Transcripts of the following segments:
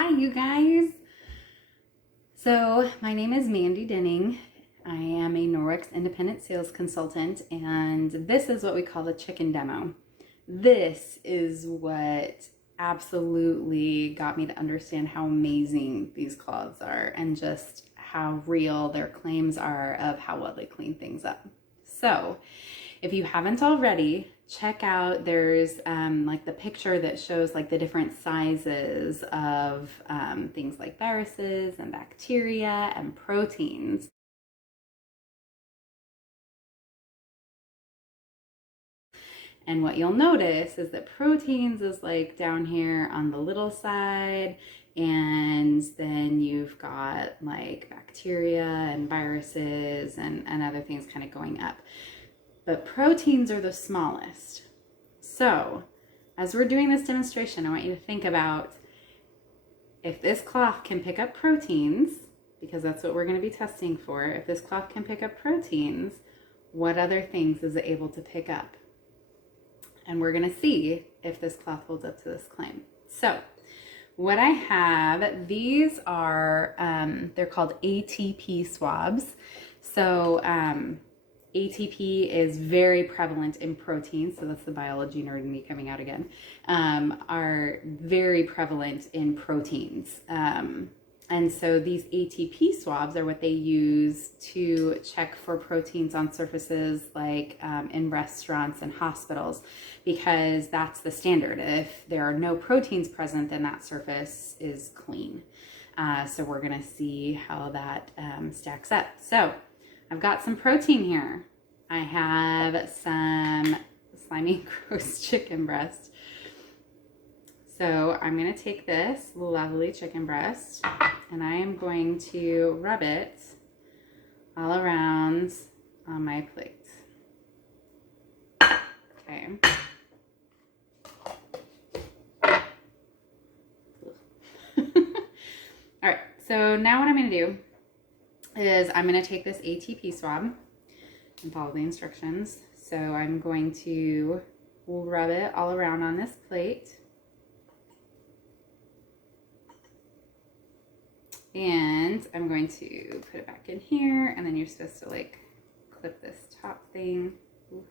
Hi, you guys. So my name is Mandy Denning. I am a Norwex independent sales consultant, and this is what we call the chicken demo. This is what absolutely got me to understand how amazing these cloths are and just how real their claims are of how well they clean things up. So if you haven't already, check out, there's like the picture that shows like the different sizes of things like viruses and bacteria and proteins. And what you'll notice is that proteins is like down here on the little side, and then you've got like bacteria and viruses and other things kind of going up. But proteins are the smallest. So as we're doing this demonstration, I want you to think about if this cloth can pick up proteins, because that's what we're going to be testing for. If this cloth can pick up proteins, what other things is it able to pick up? And we're going to see if this cloth holds up to this claim. So what I have, these are, they're called ATP swabs. So ATP is very prevalent in proteins, so that's the biology nerd in me coming out again, are very prevalent in proteins. And so these ATP swabs are what they use to check for proteins on surfaces like in restaurants and hospitals, because that's the standard. If there are no proteins present, then that surface is clean. So we're gonna see how that stacks up. So I've got some protein here. I have some slimy, gross chicken breast. So I'm going to take this lovely chicken breast and I am going to rub it all around on my plate. Okay. All right, so now what I'm going to do is I'm going to take this ATP swab and follow the instructions. So I'm going to rub it all around on this plate. And I'm going to put it back in here, and then you're supposed to like clip this top thing. Ooh,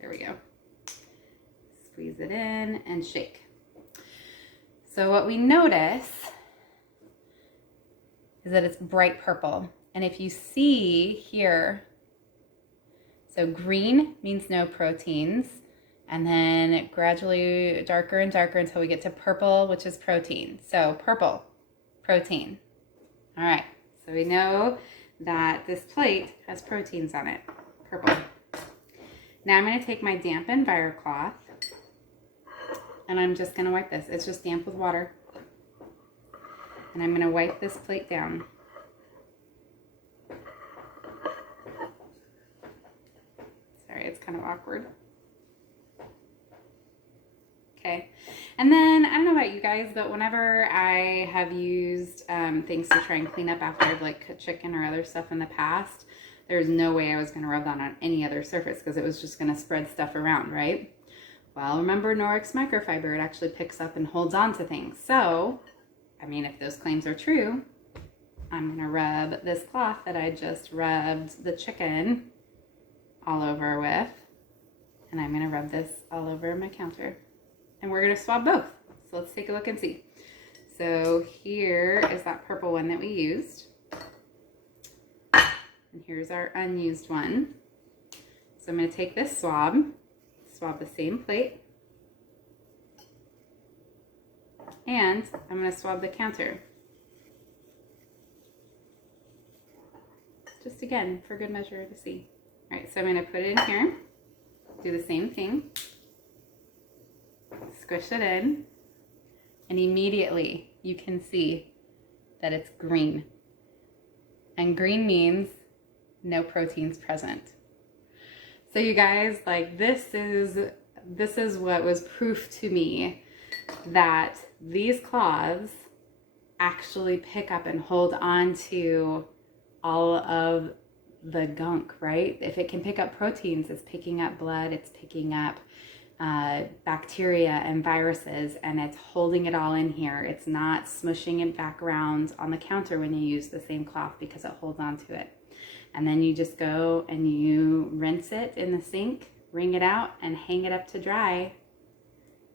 there we go. Squeeze it in and shake. So what we notice is that it's bright purple. And if you see here, so green means no proteins, and then gradually darker and darker until we get to purple, which is protein. So purple, protein. All right, so we know that this plate has proteins on it, purple. Now I'm gonna take my damp Enviro cloth, and I'm just gonna wipe this. It's just damp with water. And I'm gonna wipe this plate down. Sorry, it's kind of awkward. Okay, and then I don't know about you guys, but whenever I have used things to try and clean up after I've like cooked chicken or other stuff in the past, there's no way I was going to rub that on any other surface because it was just going to spread stuff around, right? Well, remember Norwex microfiber, it actually picks up and holds on to things. So, I mean, if those claims are true, I'm going to rub this cloth that I just rubbed the chicken all over with, and I'm going to rub this all over my counter. And we're going to swab both. So let's take a look and see. So here is that purple one that we used. And here's our unused one. So I'm going to take this swab the same plate, and I'm going to swab the counter. Just again, for good measure to see. All right, so I'm going to put it in here, do the same thing. Squish it in, and immediately you can see that it's green. And green means no proteins present. So you guys, like this is what was proof to me that these cloths actually pick up and hold on to all of the gunk, right? If it can pick up proteins, it's picking up blood, it's picking up bacteria and viruses, and it's holding it all in here. It's not smushing it back around on the counter when you use the same cloth because it holds onto it. And then you just go and you rinse it in the sink, wring it out, and hang it up to dry,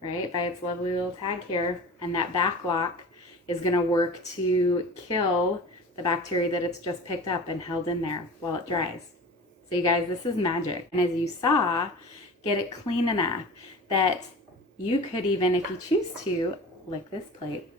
right, by its lovely little tag here. And that back lock is going to work to kill the bacteria that it's just picked up and held in there while it dries. So you guys, this is magic. And as you saw, get it clean enough that you could even, if you choose to, lick this plate.